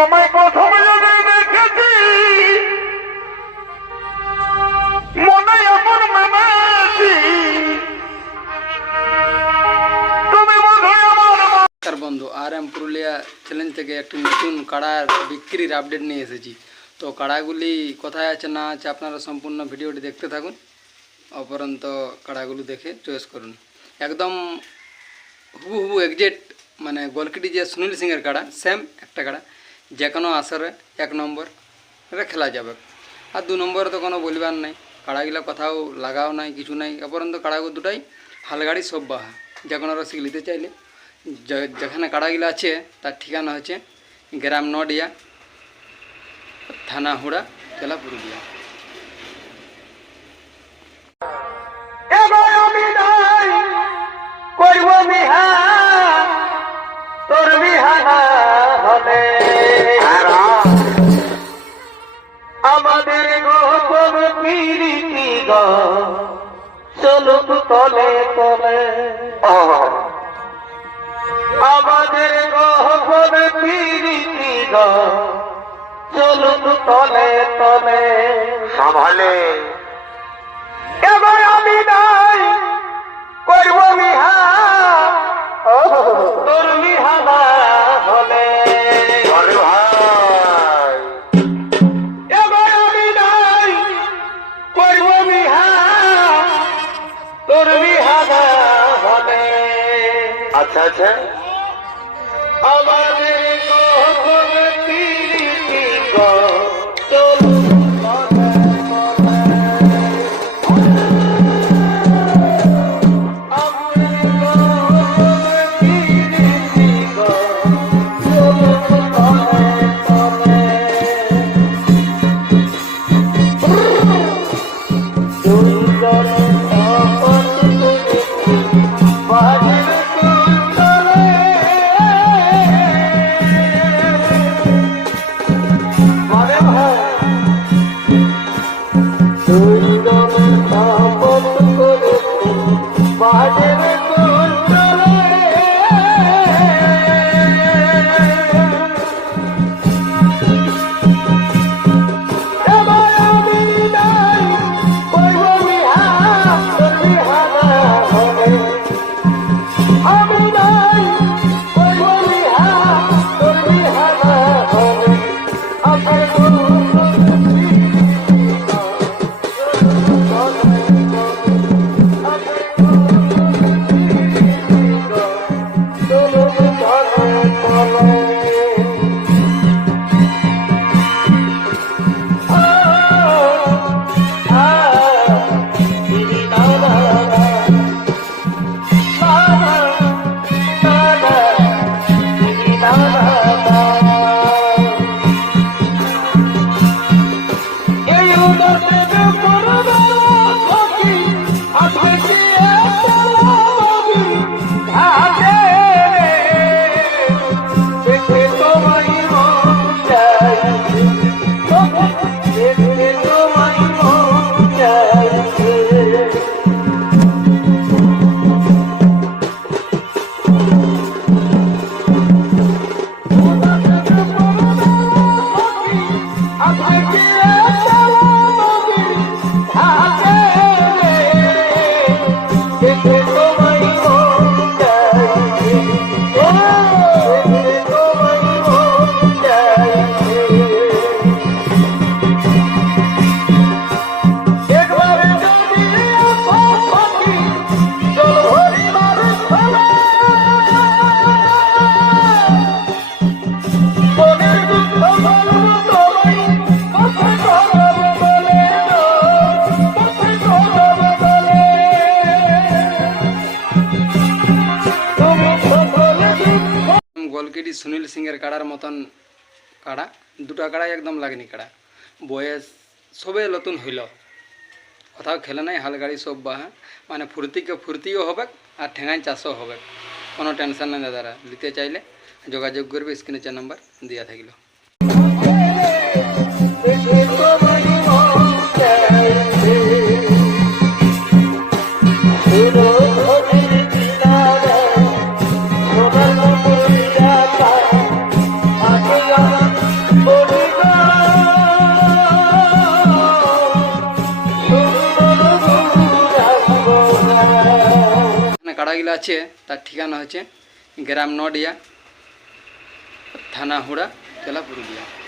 তোমায় প্রথমে যদি দেখেছি, মনে মেনেছি তুমি নমস্কার বন্ধু আর এম পুরুলিয়া চ্যালেঞ্জ থেকে একটি নতুন কাড়ার বিক্রির আপডেট নিয়ে এসেছি। তো কাড়াগুলি কোথায় আছে না আছে আপনারা সম্পূর্ণ ভিডিওটি দেখতে থাকুন। অপরন্ত কাড়াগুলো দেখে চয়েস করুন। একদম হুবু হুবু একজেক্ট মানে গোলকিটি যে সুনীল সিংয়ের কাড়া সেম একটা কাড়া। যে কোনো আসরে এক নম্বর, এটা খেলা যাবে। আর দু নম্বরে তো কোনো বলিবার নাই। কাড়াগুলা কোথাও লাগাও নাই, কিছু নাই। অপরন্ত কাড়াগু দুটাই হালগাড়ি সব বাহা যে কোনো রসিক নিতে চাইলে যেখানে কাড়াগুলো আছে, তার ঠিকানা হচ্ছে গ্রাম নডিয়া, থানা হুড়া, জেলা পুরুলিয়া। চলুক তলে তলে। আমাদের গোপন পিরিতি গ। চলুক তলে তলে। সামলে। এবার আচ্ছা আচ্ছা। আমাদের গোপন পিরিতি গোলকিটি সুনীল সিংয়ের কাড়ার মতন কাড়া। দুটা কাড়াই একদম লাগনি কাড়া। বয়স সবে নতুন হইল। কোথাও খেলে নাই, হালগাড়ি সব বাহা। মানে ফুর্তিকে ফুর্তিও হবে আর ঠেঙাই চাষও হবে। কোনো টেনশন নেই দাদারা নিতে চাইলে যোগাযোগ করবে, স্ক্রিনে চার নাম্বার দেওয়া থাকিল। কাড়াগুলো আছে তার ঠিকানা হচ্ছে গ্রাম নডিয়া থানা হুড়া জেলা পুরুলিয়া।